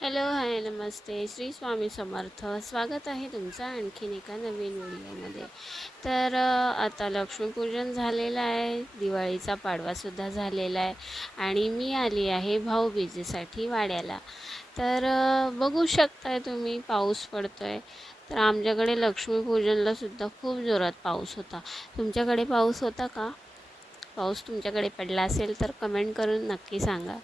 Hello hi नमस्ते. श्री स्वामी समर्थ. स्वागत आहे तुमचं आणखीन एका नवीन व्हिडिओमध्ये. तर आता लक्ष्मीपूजन झालेलं आहे. दिवाळीचा पाडवासुद्धा झालेला आहे. आणि मी आली आहे भाऊबीजेसाठी वाड्याला. तर बघू शकताय तुम्ही पाऊस पडतो आहे तर आमच्याकडे लक्ष्मीपूजनलासुद्धा खूप जोरात पाऊस होता. तुमच्याकडे पाऊस होता का? पाऊस तुमच्याकडे पडला असेल तर कमेंट करून नक्की सांगा.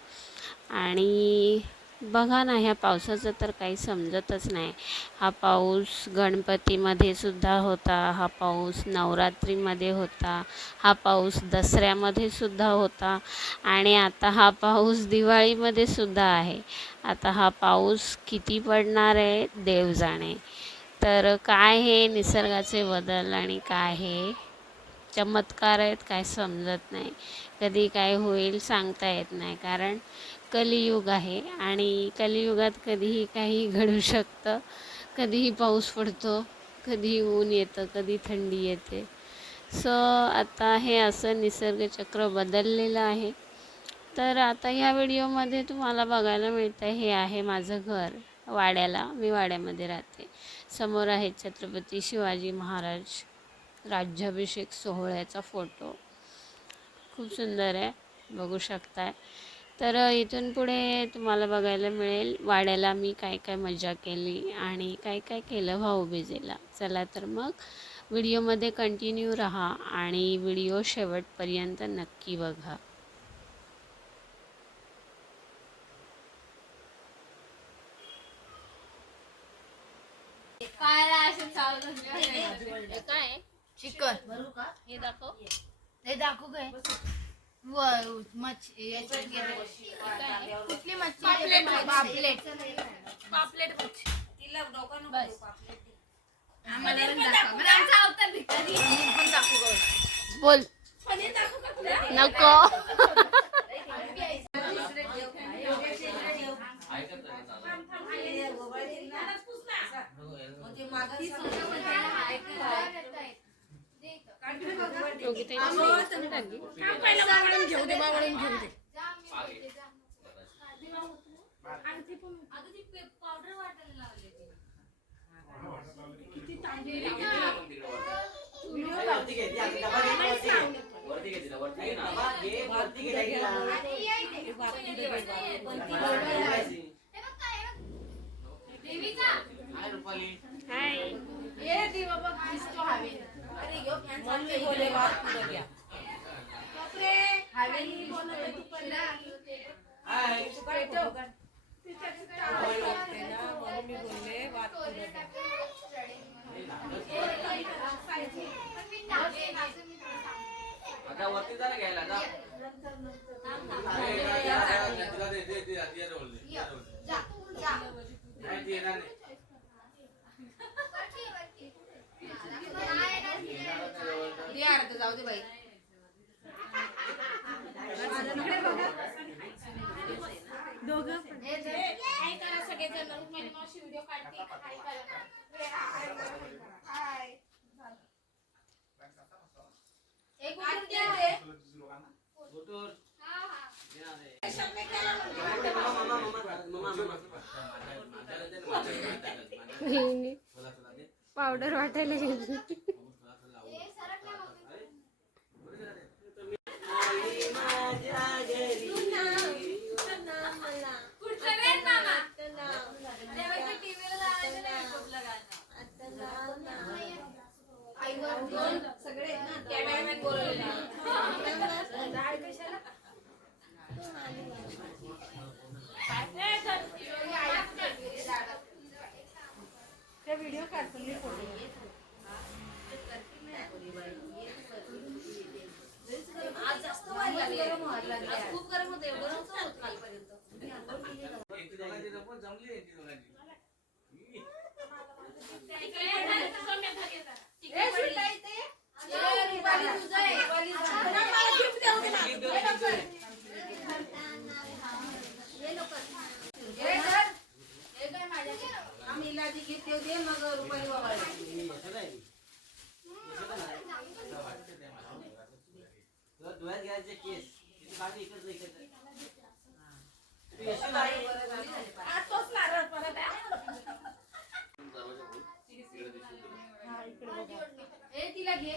आणि बघा ना ह्या पावसाचं तर काही समजतच नाही. हा पाऊस गणपतीमध्ये सुद्धा होता हा पाऊस नवरात्रीमध्ये होता हा पाऊस दसऱ्यामध्ये सुद्धा होता आणि आता हा पाऊस दिवाळीमध्ये सुद्धा आहे. आता हा पाऊस किती पडणार आहे देव जाणे. तर काय हे निसर्गाचे बदल आणि काय हे चमत्कार आहेत काय समजत नाही. कधी काय होईल सांगता येत नाही कारण कलियुग आहे आणि कलियुगात कधीही काही घडू शकतं. कधीही पाऊस पडतो कधी ऊन येतं कधी थंडी येते. सो आता हे असं निसर्गचक्र बदललेलं आहे. तर आता ह्या व्हिडिओमध्ये तुम्हाला बघायला मिळतं हे आहे माझं घर वाड्याला. मी वाड्यामध्ये राहते. समोर आहे छत्रपती शिवाजी महाराज राज्याभिषेक सोहळ्याचा फोटो. खूप सुंदर आहे बघू शकताय. तर इथून पुढे तुम्हाला बघायला मिळेल वाड्याला मी काय काय मजा केली आणि काय काय केलं भाऊबीजेला. चला तर मग व्हिडिओमध्ये कंटिन्यू राहा आणि व्हिडिओ शेवटपर्यंत नक्की बघा. काय चिकन. हे दाखव. हे दाखवू काय? मच्छी याच्यात गेले. कुठली मच्छी पापलेट पापलेट पापलेट मच्छी आम्हाला पण दाखवा. बरं, आमचा अवतार भिकारी. मी पण दाखवू का? बोल पनीर दाखवू का तुला नको थांब पहिलं बावळून घेऊ दे बावळून घेऊ दे हाय ये देवा बघ, दिसतो हवेत. अरे, ह्यो फॅन चालू आहे. बापरे, हवेने बोलवलं तू पण ना. पेटव. आता वरती जा ना घ्यायला जा दे अर्ध, जाऊ दे बाई काय करा सगळेजण रुपाली मावशी व्हिडिओ काढते काय करा एक उचलून दे रे. पावडर वाटायला गेली कुठलं वेळ मामा देवाच्या टीव्हीला लावायचं नाही युट्यूबला गाणं आईवर दोन सगळे आहेत ना. कॅमेरामॅन बोलवलेले आज जास्त वाढ लागली. आज खूप गरम होतं एवढं नव्हतं होत कालपर्यंत. जमली यांची दोघांची ए, आहे. रुपाली तुझं तुला डोळ्यात घ्यायचे केस किती इकडचं इकडचं आज बरं लाड ए तिला घे.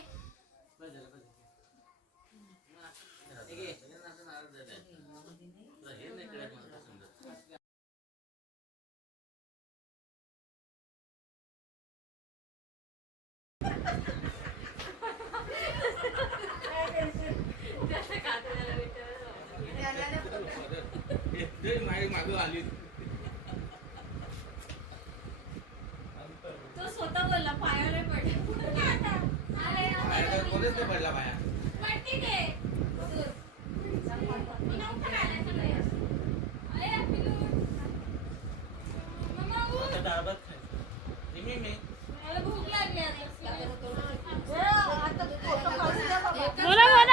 दाबत भात खायचं. रिमी मी बोला बोला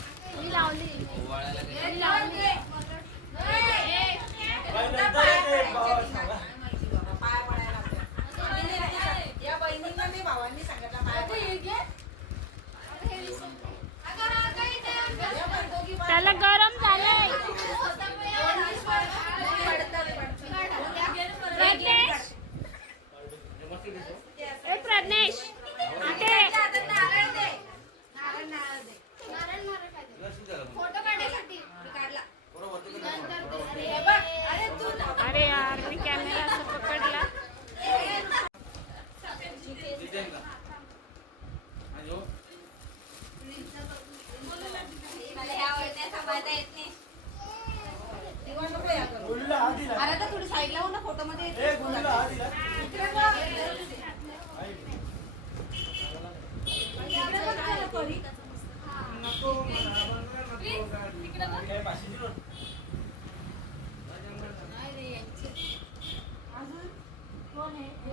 त्याला गरम झालंय. प्रज्ञेश.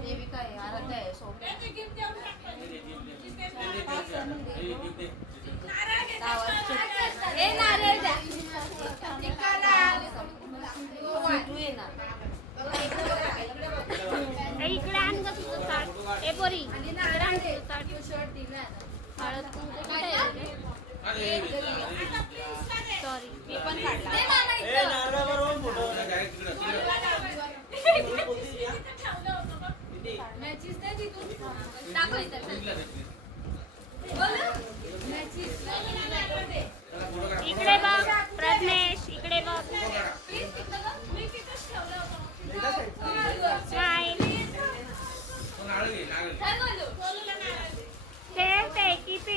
देवी इकडे बघ प्रज्ञेश इकडे बघ. ते ते किती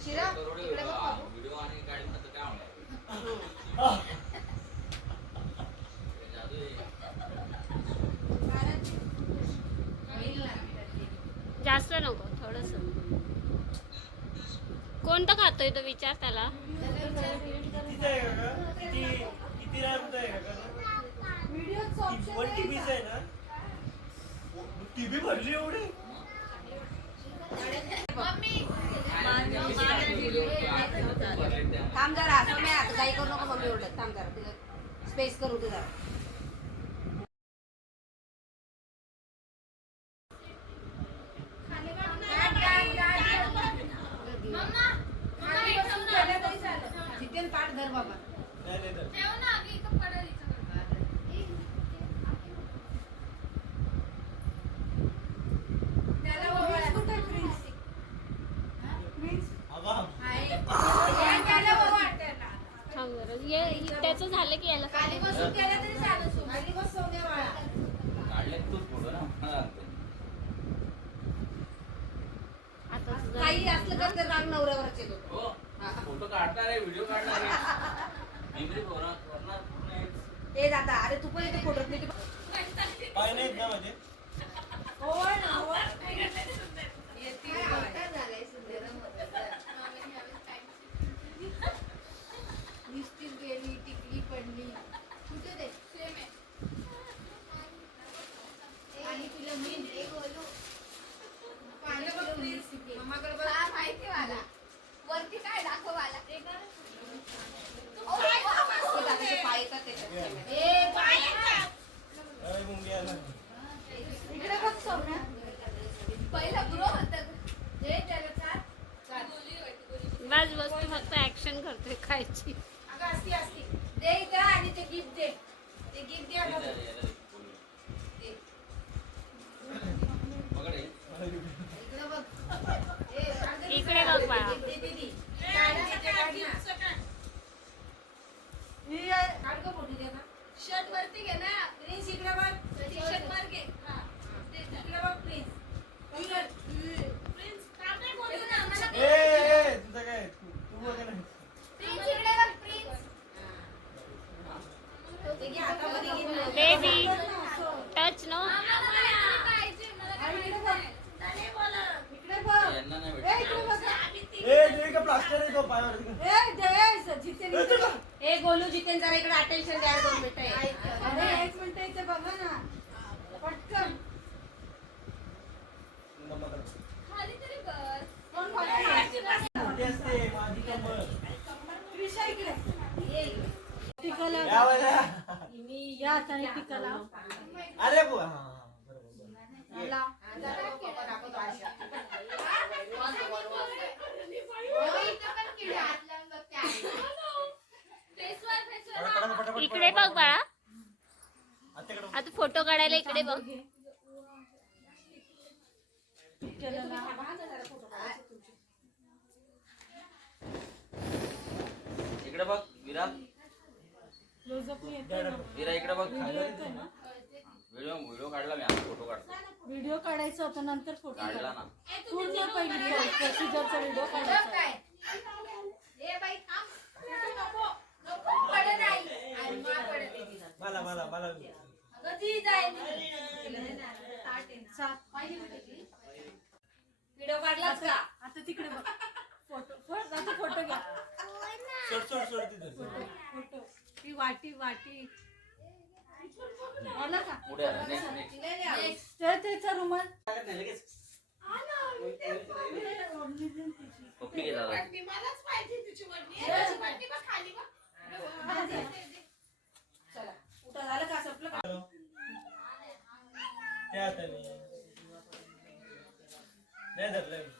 शिरा इकडे बघ बाबू. व्हिडिओ आणि काढून आता काय होणार जादू आहे. जास्त नको थोडस कोणतं खातोय तो विचार त्याला कितीचं आहे काका? किती किती रॅमचं आहे काका? वन टीबीचं आहे ना टीबी भरली एवढी थांब जरा समय आता. काही करू नको मम्मी ओरडत. थांब जरा तुझं स्पेस करू दे जरा. जितेन ताट धर बाबा नाही नाही तर. आबा, थांब बरं ये त्याचं झालं की याला काढले तूच फोटो ना मला. आता काही असलं तर ते राग नवऱ्यावरच येतो. हो. फोटो काढणार आहे व्हिडिओ काढणार आहे. मेमरी होणार होणार पूर्ण आहे. ए दादा अरे तू पण इथे फोटो नाही नाहीत ना माझे वरती काय दाखवाला दादाचे पाय येतात त्याच्यात ए काय येतात? अरे मुंगी आला. इकडे बघ सोन्या पहिलं ग्रो होतं जे त्याला बस बस तू फक्त ऍक्शन करतोय खायची अगं असती असती दे इथं आणि ते गिफ्ट दे ते गिफ्ट दे आता हे. इकडं बघ ए, काढ दे इकडे बघ बाळा. दे, दे, दे. काढ ना, ते काढ ना. काढ गं फोटो दे आता. शर्ट वरती घे ना प्रिन्स इकडे बघ शर्ट वर घे हा. दे, दे. इकडे बघ प्रिन्स प्रिन्स काम नाही बोलू ना मला ए, ए, तुझं काय तू तू वगैरे नाही. प्रिन्स इकडे बघ प्रिन्स ते घे हातामध्ये घे ना. बेबी टच नो यांना नाही भेटत. ए, गोलू जितेन जरा इकडे अटेन्शन द्या दोन मिनिटं. नंबर. खाली तरी बस मोठी असते माझी कमर या वाल्या. अरे बुवा. हा, हा, बरोबर, बरोबर. ये. पटापट, पटापट, पटापट, इकडे बघ. बाळा. आता फोटो काढायला इकडे बघ. इकडे बघ विरा विरा इकडे बघ व्हिडिओ व्हिडिओ काढला मी आता फोटो काढतो. व्हिडिओ काढायचा होता नंतर फोटो काढला ना. पूर्ण पहिली प्रोसिजरचा व्हिडिओ काढायचा. मला मला मला. व्हिडिओ काढलाच का? आता तिकडे बघ. फोटो फोटो आता फोटो घ्या सोड सोड सोड तिथं फोटो ती वाटी वाटी. आला का? पुढे आला नेक्स्ट नेक्स्ट ते त्याचा रुमाल. कॉपी घे दादा मलाच पाहिजे तुझी वडणी खाली बघ. झालं का? संपलं का? त्या हाताने नाही धरलं मी.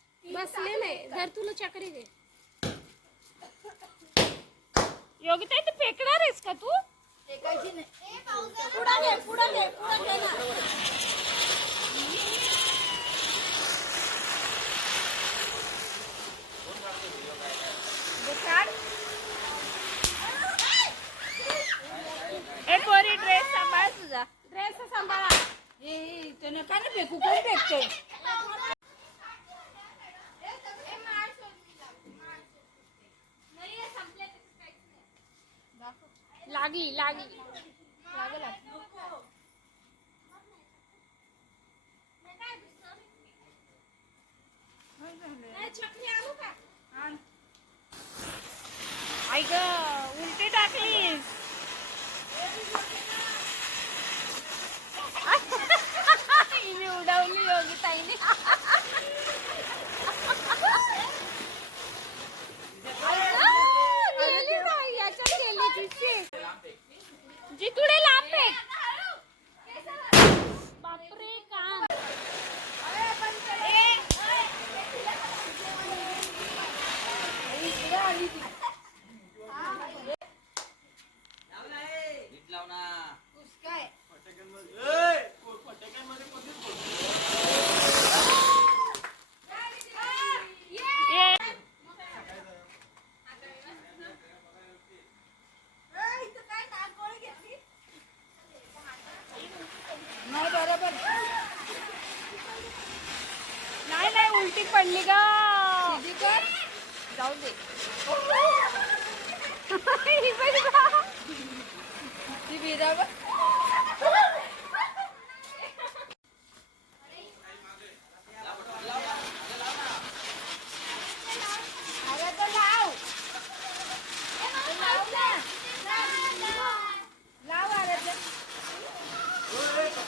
बसले नाही. जर तुला चक्री दे. योगिता इथे फेकणार आहेस का तू? पुढे घे पुढे घे ड्रेस सांभाळ तुझा. ड्रेस सांभाळा. ए ते नका फेकू कोण फेकते লাগি লাগি লাগে লাগি Hey, check me out.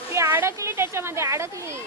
ती अडकली त्याच्यामध्ये अडकली.